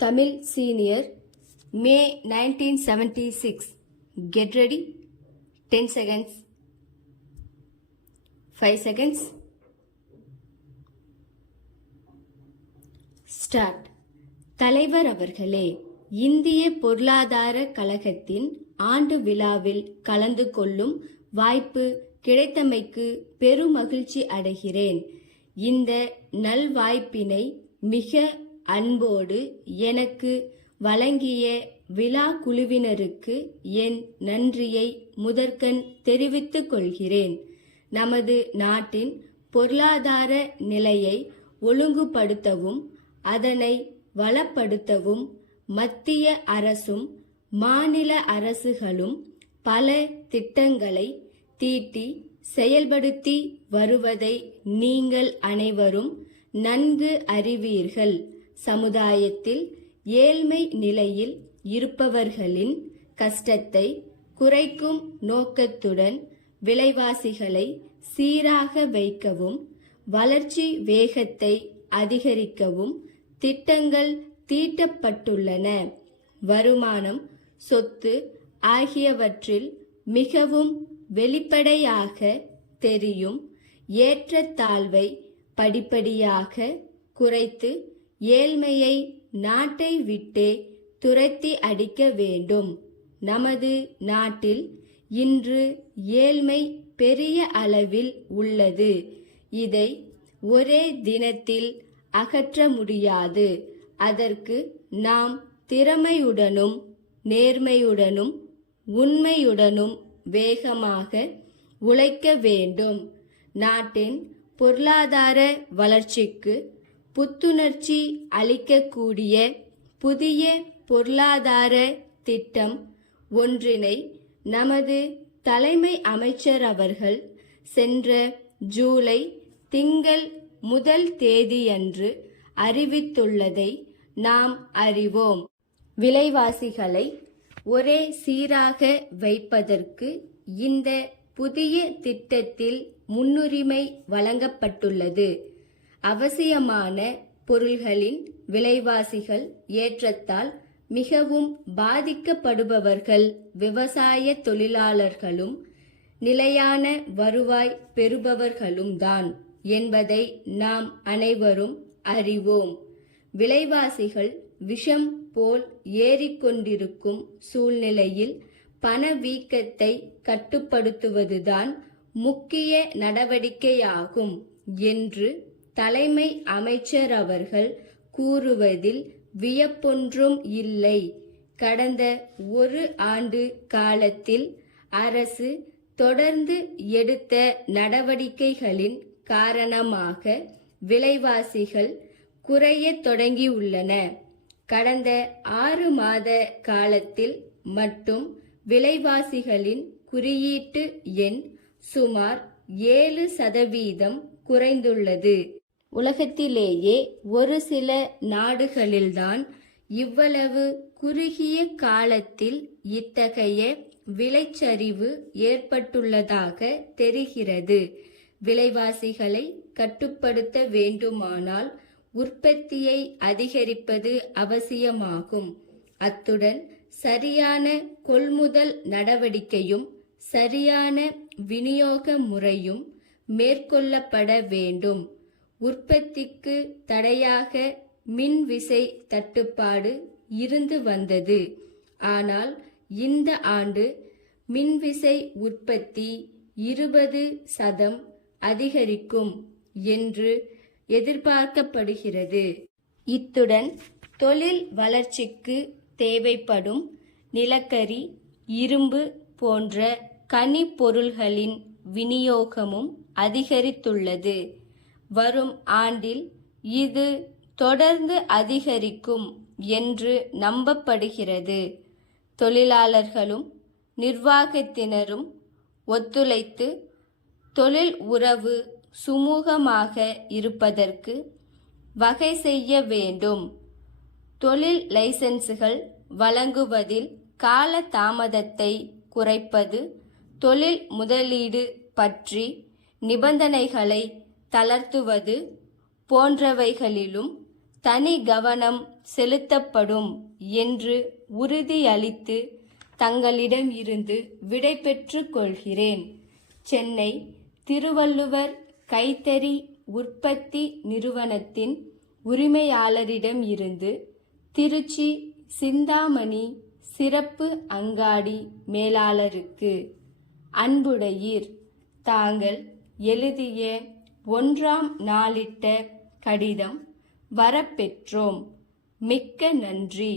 Tamil Senior, May 1976. Get ready. 10 seconds. 5 seconds. Start. தலைவர் அவர்களே, இந்திய பொருளாதார கழகத்தின் ஆண்டு விழாவில் கலந்து கொள்ளும் வாய்ப்பு கிடைத்தமைக்கு பெருமகிழ்ச்சி அடைகிறேன். இந்த நல்வாய்ப்பினை மிக அன்போடு எனக்கு வழங்கிய விழா குழுவினருக்கு என் நன்றியை முதற்கண் தெரிவித்துக் கொள்கிறேன். நமது நாட்டின் பொருளாதார நிலையை ஒழுங்குபடுத்தவும் அதனை வளப்படுத்தவும் மத்திய அரசும் மாநில அரசுகளும் பல திட்டங்களை தீட்டி செயல்படுத்தி வருவதை நீங்கள் அனைவரும் நன்கு அறிவீர்கள். சமுதாயத்தில் ஏழ்மை நிலையில் இருப்பவர்களின் கஷ்டத்தை குறைக்கும் நோக்கத்துடன் விலைவாசிகளை சீராக வைக்கவும் வளர்ச்சி வேகத்தை அதிகரிக்கவும் திட்டங்கள் தீட்டப்பட்டுள்ளன. வருமானம், சொத்து ஆகியவற்றில் மிகவும் வெளிப்படையாக தெரியும் ஏற்றத்தாழ்வை படிப்படியாக குறைத்து ஏழ்மையை நாட்டை விட்டே துரத்தி அடிக்க வேண்டும். நமது நாட்டில் இன்று ஏழ்மை பெரிய அளவில் உள்ளது. இதை ஒரே தினத்தில் அகற்ற முடியாது. அதற்கு நாம் திறமையுடனும் நேர்மையுடனும் உண்மையுடனும் வேகமாக உழைக்க வேண்டும். நாட்டின் பொருளாதார வளர்ச்சிக்கு புத்துணர்ச்சி அளிக்கக்கூடிய புதிய பொருளாதார திட்டம் ஒன்றினை நமது தலைமை அமைச்சர் அவர்கள் சென்ற ஜூலை திங்கள் 1 தேதியன்று அறிவித்துள்ளதை நாம் அறிவோம். விலைவாசிகளை ஒரே சீராக வைப்பதற்கு இந்த புதிய திட்டத்தில் முன்னுரிமை வழங்கப்பட்டுள்ளது. அவசியமான பொருள்களின் விலைவாசிகள் ஏற்றத்தால் மிகவும் பாதிக்கப்படுபவர்கள் விவசாய தொழிலாளர்களும் நிலையான வருவாய் பெறுபவர்களும் தான் என்பதை நாம் அனைவரும் அறிவோம். விலைவாசிகள் விஷம் போல் ஏறிக்கொண்டிருக்கும் சூழ்நிலையில் பணவீக்கத்தை கட்டுப்படுத்துவதுதான் முக்கிய நடவடிக்கையாகும் என்று தலைமை அமைச்சர் அவர்கள் கூறுவதில் வியப்பொன்றும் இல்லை. கடந்த 1 ஆண்டு காலத்தில் அரசு தொடர்ந்து எடுத்த நடவடிக்கைகளின் காரணமாக விலைவாசிகள் குறைய தொடங்கியுள்ளன. கடந்த 6 மாத காலத்தில் மட்டும் விலைவாசிகளின் குறியீட்டு எண் சுமார் 7% குறைந்துள்ளது. உலகத்திலேயே ஒரு சில நாடுகளில்தான் இவ்வளவு குறுகிய காலத்தில் இத்தகைய விலைச்சரிவு ஏற்பட்டுள்ளதாக தெரிகிறது. விலைவாசிகளை கட்டுப்படுத்த வேண்டுமானால் உற்பத்தியை அதிகரிப்பது அவசியமாகும். அத்துடன் சரியான கொள்முதல் நடவடிக்கையும் சரியான விநியோக முறையும் மேற்கொள்ளப்பட வேண்டும். உற்பத்திக்கு தடையாக மின்விசை தட்டுப்பாடு இருந்து வந்தது. ஆனால் இந்த ஆண்டு மின்விசை உற்பத்தி 20% அதிகரிக்கும் என்று எதிர்பார்க்கப்படுகிறது. இத்துடன் தொழில் வளர்ச்சிக்கு தேவைப்படும் நிலக்கரி, இரும்பு போன்ற கனிப்பொருள்களின் விநியோகமும் அதிகரித்துள்ளது. வரும் ஆண்டில் இது தொடர்ந்து அதிகரிக்கும் என்று நம்பப்படுகிறது. தொழிலாளர்களும் நிர்வாகத்தினரும் ஒத்துழைத்து தொழில் உறவு சுமூகமாக இருப்பதற்கு வகை செய்ய வேண்டும். தொழில் லைசன்ஸ்கள் வழங்குவதில் கால தாமதத்தை குறைப்பது, தொழில் முதலீடு பற்றி நிபந்தனைகளை தளர்த்துவது போன்றவைகளிலும் தனி கவனம் செலுத்தப்படும் என்று உறுதியளித்து தங்களிடம் இருந்து விடை பெற்றுக் கொள்கிறேன். சென்னை திருவள்ளுவர் கைத்தறி உற்பத்தி நிறுவனத்தின் உரிமையாளரிடம் இருந்து திருச்சி சிந்தாமணி சிறப்பு அங்காடி மேலாளருக்கு. அன்புடையீர், தாங்கள் எழுதிய 1ஆம் நாளிட்ட கடிதம் வரப்பெற்றோம். மிக்க நன்றி.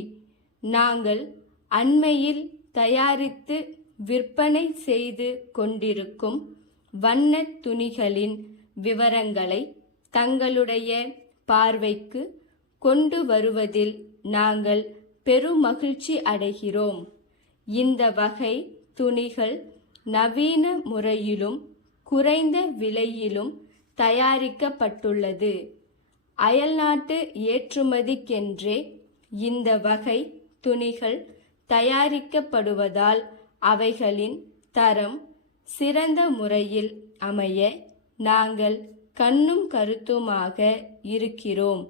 நாங்கள் அண்மையில் தயாரித்து விற்பனை செய்து கொண்டிருக்கும் வண்ணத் துணிகளின் விவரங்களை தங்களுடைய பார்வைக்கு கொண்டு வருவதில் நாங்கள் பெருமகிழ்ச்சி அடைகிறோம். இந்த வகை துணிகள் நவீன முறையிலும் குறைந்த விலையிலும் தயாரிக்கப்பட்டுள்ளது. அயல்நாட்டு ஏற்றுமதிக்கென்றே இந்த வகை துணிகள் தயாரிக்கப்படுவதால் அவைகளின் தரம் சிறந்த முறையில் அமைய நாங்கள் கண்ணும் கருத்துமாக இருக்கிறோம்.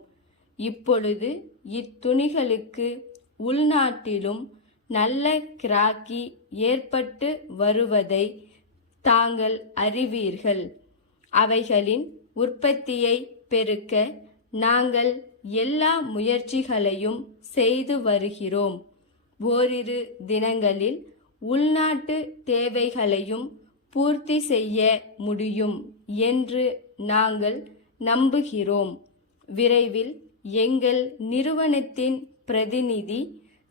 இப்பொழுது இத்துணிகளுக்கு உள்நாட்டிலும் நல்ல கிராக்கி ஏற்பட்டு வருவதை தாங்கள் அறிவீர்கள். அவைகளின் உற்பத்தியை பெருக்க நாங்கள் எல்லா முயற்சிகளையும் செய்து வருகிறோம். ஓரிரு தினங்களில் உள்நாட்டு தேவைகளையும் பூர்த்தி செய்ய முடியும் என்று நாங்கள் நம்புகிறோம். விரைவில் எங்கள் நிறுவனத்தின் பிரதிநிதி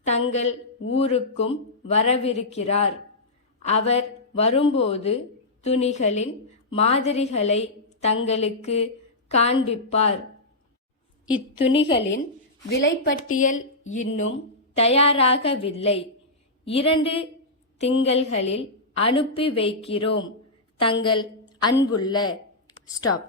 தங்கள் ஊருக்கும் வரவிருக்கிறார். அவர் வரும்போது துணிகளின் மாதிரிகளை தங்களுக்கு காண்பிப்பார். இத்துணிகளின் விலைப்பட்டியல் இன்னும் தயாராகவில்லை. 2 திங்கள்களில் அனுப்பி வைக்கிறோம். தங்கள் அன்புள்ள ஸ்டாப்.